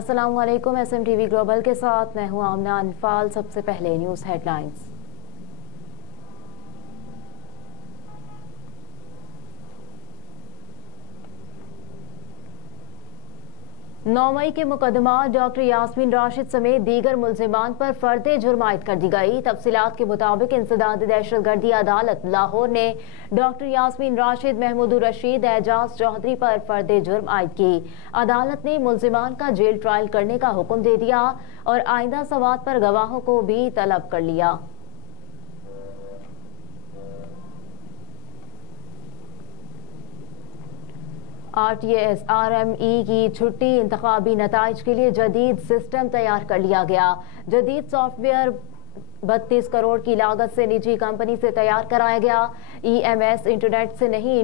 अस्सलाम वालेकुम। SMTV global के साथ मैं हूं आमना अनफाल। सबसे पहले न्यूज़ हेडलाइंस। 9 मई के मुकदमा डॉक्टर यास्मीन राशिद समेत दीगर मुल्जिमान पर फर्दे जुर्म आयद कर दी गई। तफसीलात के मुताबिक इंसदाद दहशतगर्दी अदालत लाहौर ने डॉक्टर यास्मीन राशिद, महमूद रशीद, एजाज चौधरी पर फर्दे जुर्म आयद की। अदालत ने मुल्जिमान का जेल ट्रायल करने का हुक्म दे दिया और आइंदा समाअत पर गवाहों को भी तलब कर लिया। RTS RME की छुट्टी इंतखाबी नताइज के लिए जदीद सिस्टम तैयार कर लिया गया। जदीद सॉफ्टवेयर 32 करोड़ की लागत से निजी कंपनी से तैयार कराया गया। EMS इंटरनेट से नहीं,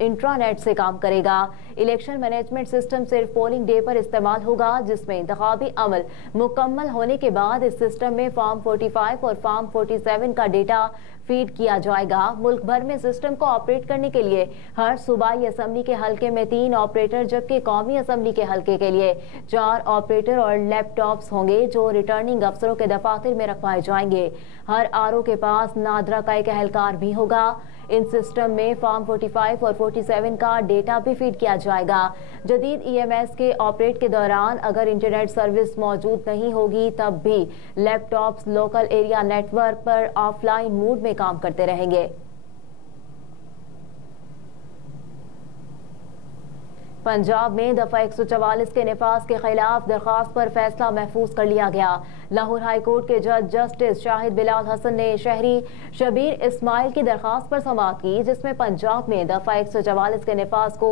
इंट्रानेट से काम करेगा। इलेक्शन मैनेजमेंट सिस्टम सिर्फ पोलिंग डे पर इस्तेमाल होगा, जिसमें इंतखाबी अमल मुकम्मल होने के बाद इस सिस्टम में फॉर्म 45 और फॉर्म 47 का डेटा फीड किया जाएगा। मुल्क भर में सिस्टम को ऑपरेट करने के लिए हर सूबाई असम्बली के हलके में 3 ऑपरेटर, जबकि कौमी असम्बली के हलके के लिए 4 ऑपरेटर और लैपटॉप्स होंगे जो रिटर्निंग अफसरों के दफातर में रखवाए जाएंगे। हर RO के पास नादरा का एक एहलकार भी होगा। इन सिस्टम में फॉर्म 45 और 47 का डेटा भी फीड किया जाएगा। जदीद EMS के ऑपरेट के दौरान अगर इंटरनेट सर्विस मौजूद नहीं होगी, तब भी लैपटॉप्स लोकल एरिया नेटवर्क पर ऑफलाइन मोड में काम करते रहेंगे। पंजाब में दफा 144 के निफाज के खिलाफ दरखास्त पर फैसला महफूज कर लिया गया। लाहौर हाई कोर्ट के जज जस्टिस शाहिद बिलाल हसन ने शहरी शबीर इस्माइल की दरखास्त पर समाअत की, जिसमें पंजाब में दफा 144 के निफाज को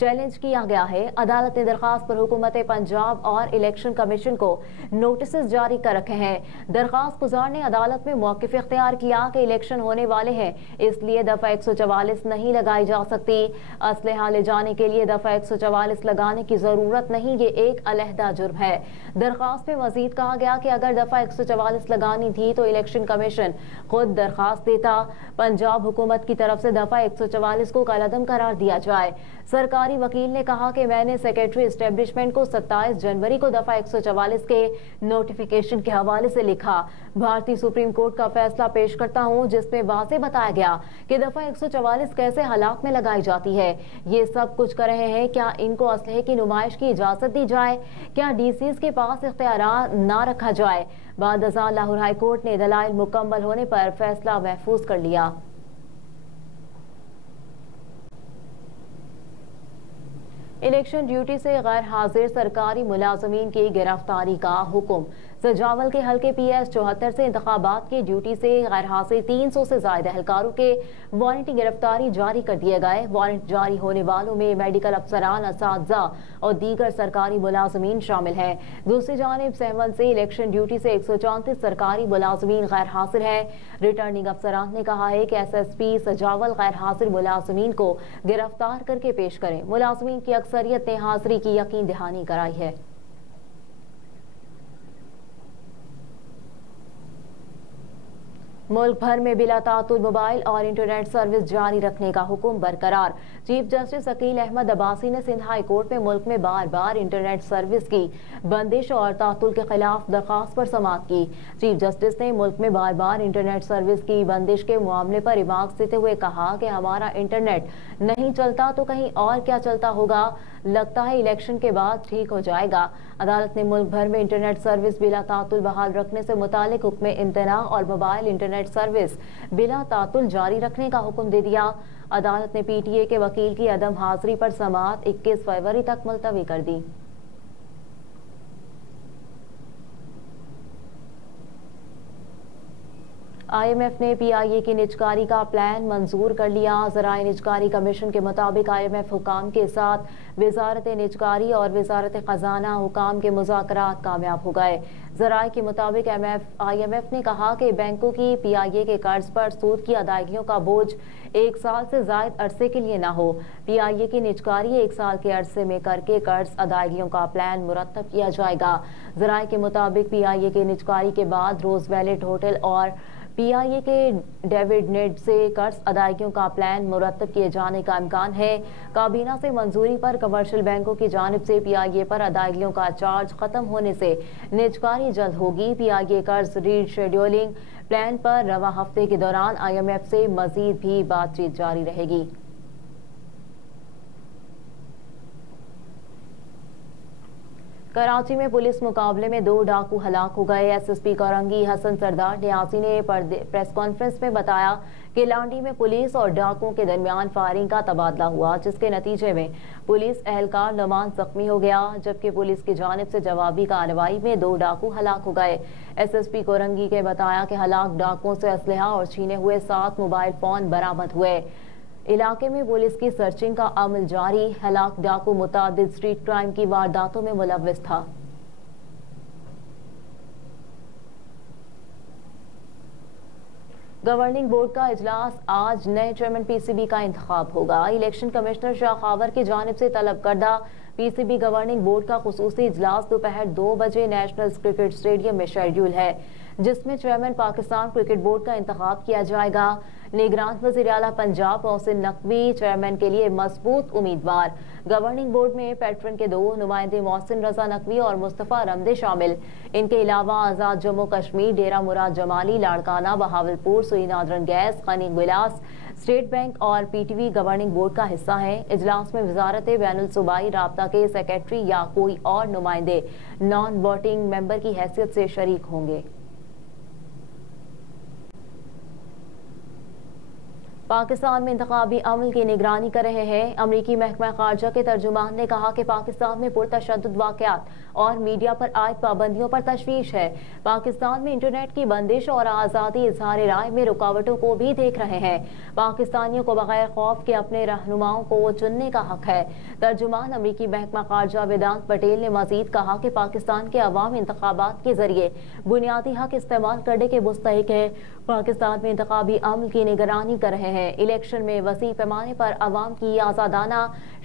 चैलेंज किया गया है। अदालत ने दरखास्त पर हुकूमत पंजाब और इलेक्शन कमीशन को नोटिस जारी कर रखे हैं। दरखास्त गुजार ने अदालत में मौकिफ इख्तियार किया कि इलेक्शन होने वाले हैं, इसलिए दफा 144 नहीं लगाई जा सकती। असलहा ले जाने के लिए दफा 144 लगाने की जरूरत नहीं, ये एक अलहदा जुर्म है। दरखास्त में मजीद कहा गया कि अगर दफा 144 लगानी थी तो इलेक्शन कमीशन खुद दरखास्त देता। पंजाब हुकूमत की तरफ से दफा 144 को कलअदम करार दिया जाए। सरकारी वकील ने कहा कि मैंने सेक्रेटरी एस्टेब्लिशमेंट को 27 जनवरी को दफा 144 के नोटिफिकेशन के हवाले से लिखा। भारतीय सुप्रीम कोर्ट का फैसला पेश करता हूं, जिसमें वाज़ेह बताया गया कि दफा 144 कैसे हालात में लगाई जाती है। ये सब कुछ कर रहे हैं, क्या इनको असलहे की नुमाइश की इजाजत दी जाए? क्या DCs के पास इख्तियार ना रखा जाए? बाद अज़ां लाहौर हाई कोर्ट ने दलाइल मुकम्मल होने पर फैसला महफूज कर लिया। इलेक्शन ड्यूटी से गैर हाजिर सरकारी मुलाजमीन की गिरफ्तारी का हुक्म। सजावल के हल्के PS 74 से इंतखाबात की ड्यूटी से गैर हाजिर 300 से ज्यादा एहलकारों के वारंट की गिरफ्तारी जारी कर दिए गए। वारंट जारी होने वालों में मेडिकल अफसरान, असातिज़ा और दीगर सरकारी मुलाजमीन शामिल हैं। दूसरी जानिब सहवन से इलेक्शन ड्यूटी से 134 सरकारी मुलाजमीन गैर हाजिर हैं। रिटर्निंग अफसरान ने कहा है कि SSP सजावल गैर हाजिर मुलाजमीन को गिरफ्तार करके पेश करें। मुलाजमीन की अक्सरियत ने हाजिरी की यकीन दहानी कराई है। मुल्क भर में बिला तातुल मोबाइल और इंटरनेट सर्विस जारी रखने का हुक्म बरकरार। चीफ जस्टिस अकील अहमद अब्बासी ने सिंध हाई कोर्ट में मुल्क में बार बार इंटरनेट सर्विस की बंदिश और तातुल के खिलाफ दरखास्त पर समाअत की। चीफ जस्टिस ने मुल्क में बार बार इंटरनेट सर्विस की बंदिश के मामले पर रिमार्क्स देते हुए कहा कि हमारा इंटरनेट नहीं चलता तो कहीं और क्या चलता होगा, लगता है इलेक्शन के बाद ठीक हो जाएगा। अदालत ने मुल्क भर में इंटरनेट सर्विस बिला तातुल बहाल रखने से मुतालिक हुक्म इम्तना और मोबाइल इंटरनेट सर्विस बिला तातुल जारी रखने का हुक्म दे दिया। अदालत ने PTA के वकील की अदम हाजिरी पर समाअत 21 फरवरी तक मुलतवी कर दी। IMF ने PIA की निजकारी का प्लान मंजूर कर लिया। ज़राए निजकारी कमीशन के मुताबिक IMF हुकाम के साथ वजारत निजकारी और वजारत खजाना हुकाम के मुज़ाकरात कामयाब हो गए। ज़राए के मुताबिक IMF ने कहा कि बैंकों की PIA के कर्ज पर सूद की अदायगियों का बोझ 1 साल से ज़ायद अरसे के लिए न हो। PIA की निजकारी 1 साल के अरसे में करके कर्ज अदायगियों का प्लान मुरतब किया जाएगा। ज़राए के मुताबिक PIA की निजकारी के बाद रोज वैलेट होटल और पीआईए के डेविड नेड से कर्ज अदायगियों का प्लान मुरतब किए जाने का इम्कान है। काबीना से मंजूरी पर कमर्शियल बैंकों की जानिब से पीआईए पर अदायगियों का चार्ज खत्म होने से निजकारी जल्द होगी। पीआईए कर्ज रीशेड्यूलिंग प्लान पर रवा हफ्ते के दौरान IMF से मजीद भी बातचीत जारी रहेगी। कराची में पुलिस मुकाबले में 2 डाकू हलाक हो गए। SSP कोरंगी हसन सरदार न्यासी ने प्रेस कॉन्फ्रेंस में बताया कि लांडी में पुलिस और डाकुओं के दरमियान फायरिंग का तबादला हुआ, जिसके नतीजे में पुलिस एहलकार नमान जख्मी हो गया, जबकि पुलिस की जानिब से जवाबी कार्रवाई में 2 डाकू हलाक हो गए। SSP कोरंगी के बताया कि हलाक डाकुओं से असलहा और छीने हुए 7 मोबाइल फोन बरामद हुए। इलाके में पुलिस की सर्चिंग का अमल जारी। हलाक डाकू मुतादिद स्ट्रीट क्राइम की वारदातों में मुलव्विस था। गवर्निंग बोर्ड का इजलास आज। नए चेयरमैन PCB का इंतखाब होगा। इलेक्शन कमिश्नर शाह खावर की जानिब से तलब करदा PCB गवर्निंग बोर्ड का खुसूसी इजलास दोपहर 2 बजे नेशनल क्रिकेट स्टेडियम में शेड्यूल है, जिसमें चेयरमैन पाकिस्तान क्रिकेट बोर्ड का इंतखाब किया जाएगा। निगरान वज़ीर आला पंजाब मोहसिन नकवी चेयरमैन के लिए मजबूत उम्मीदवार। गवर्निंग बोर्ड में पैट्रन के 2 नुमाइंदे मोहसिन रजा नकवी और मुस्तफ़ा रमदे शामिल। इनके अलावा आज़ाद जम्मू कश्मीर, डेरा मुराद जमाली, लाड़काना, बहावलपुर, सुई नादरन गैस, खनी गिलास, स्टेट बैंक और PTV गवर्निंग बोर्ड का हिस्सा है। इजलास में वजारत बैनुल सूबाई राब्ता के सेक्रेटरी या कोई और नुमाइंदे नॉन वोटिंग मेंबर की हैसियत से शरीक होंगे। पाकिस्तान में इंतखाबी अमल की निगरानी कर रहे हैं। अमरीकी महकमा खारजा के तर्जुमान ने कहा कि पाकिस्तान में पुरतशद्दुद वाक़यात और मीडिया पर आयद पाबंदियों पर तशवीश है। पाकिस्तान में इंटरनेट की बंदिश और आज़ादी इजहार राय में रुकावटों को भी देख रहे हैं। पाकिस्तानियों को बगैर खौफ के अपने रहनुमाओं को चुनने का हक है। तर्जुमान अमरीकी महकमा खारजा वेदांत पटेल ने मजीद कहा कि पाकिस्तान के अवाम इंतखाबात के जरिए बुनियादी हक इस्तेमाल करने के मुस्तहिक है। पाकिस्तान में इंतखाबी अमल की निगरानी कर रहे हैं। इलेक्शन में वसी पैमाने पर अवाम की आजादाना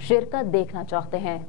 शिरकत देखना चाहते हैं।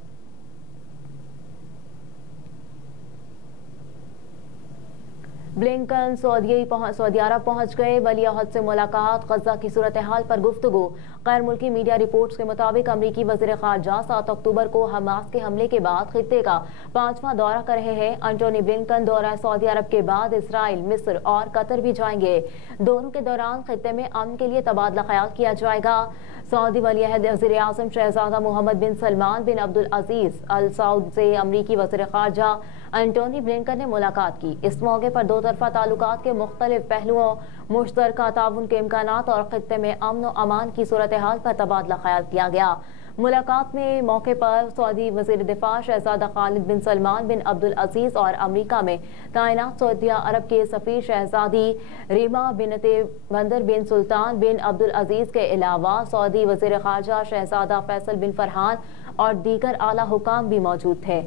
ब्लिंकन सऊदी अरब पहुंच गए। वली अहद से मुलाकात, गजा की सूरत हाल पर गुफ्तगू। गैर मुल्की मीडिया रिपोर्ट्स के मुताबिक अमरीकी वज़ीर ख़ारजा 7 अक्टूबर को हमास के हमले के बाद खित्ते का 5वां दौरा कर रहे हैं। एंटोनी ब्लिंकन दौरा सऊदी अरब के बाद इसराइल, मिस्र और कतर भी जाएंगे। दोनों के दौरान खित्ते में अमन के लिए तबादला ख्याल किया जाएगा। सऊदी वली अहद वज़ीर आज़म शहजादा मोहम्मद बिन सलमान बिन अब्दुल अजीज अल सऊद से अमरीकी वज़ीर ख़ारजा एंटोनी ब्लिंकन ने मुलाकात की। इस मौके पर दो तरफा ताल्लुकात के मुख्तलिफ पहलुओं, मुश्तरका ताउन के इम्कानात और खित्ते में अमन व अमान की सूरत हाल पर तबादला ख्याल किया गया। मुलाकात में मौके पर सऊदी वज़ीर दिफा शहजादा खालिद बिन सलमान बिन अब्दुल अजीज और अमरीका में तैनात सऊदी अरब के सफ़ीर शहजादी रीमा बिनते बंदर बिन सुल्तान बिन अब्दुल अजीज के अलावा सऊदी वज़ीर ख़ारजा शहजादा फैसल बिन फरहान और दीगर आला हुकाम भी मौजूद थे।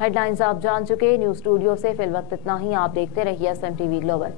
हेडलाइंस आप जान चुके। न्यूज़ स्टूडियो से फिल वक्त इतना ही। आप देखते रहिए SMTV ग्लोबल।